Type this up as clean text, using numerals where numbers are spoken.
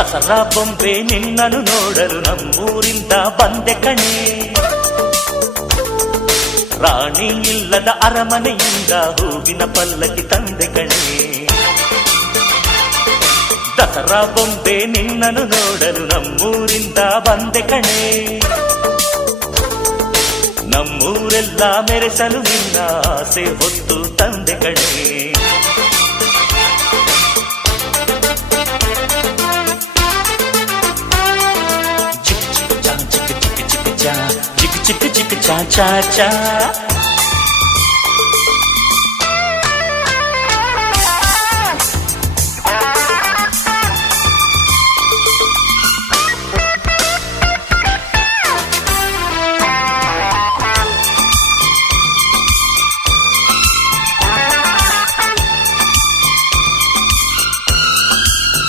ದಸರಾ ಬೊಂಬೆ ನಿನ್ನನ್ನು ನೋಡಲು ನಮ್ಮೂರಿಂದ ಬಂದೆ ಕಣೆ. ರಾಣಿ ಇಲ್ಲದ ಅರಮನೆಯಿಂದ ಹೂವಿನ ಪಲ್ಲಕ್ಕಿ ತಂದೆ ಕಣೆ. ದಸರಾ ಬೊಂಬೆ ನಿನ್ನನ್ನು ನೋಡಲು ನಮ್ಮೂರಿಂದ ಬಂದೆ ಕಣೆ. ನಮ್ಮೂರೆಲ್ಲ ಮೆರೆಸಲು ನಿನ್ನ ಆಸೆ ಹೊತ್ತು ತಂದೆ ಕಣೆ. ಚಿಕ್ ಚಿಕ್ ಚಾ ಚಾ ಚಾ ಚಾ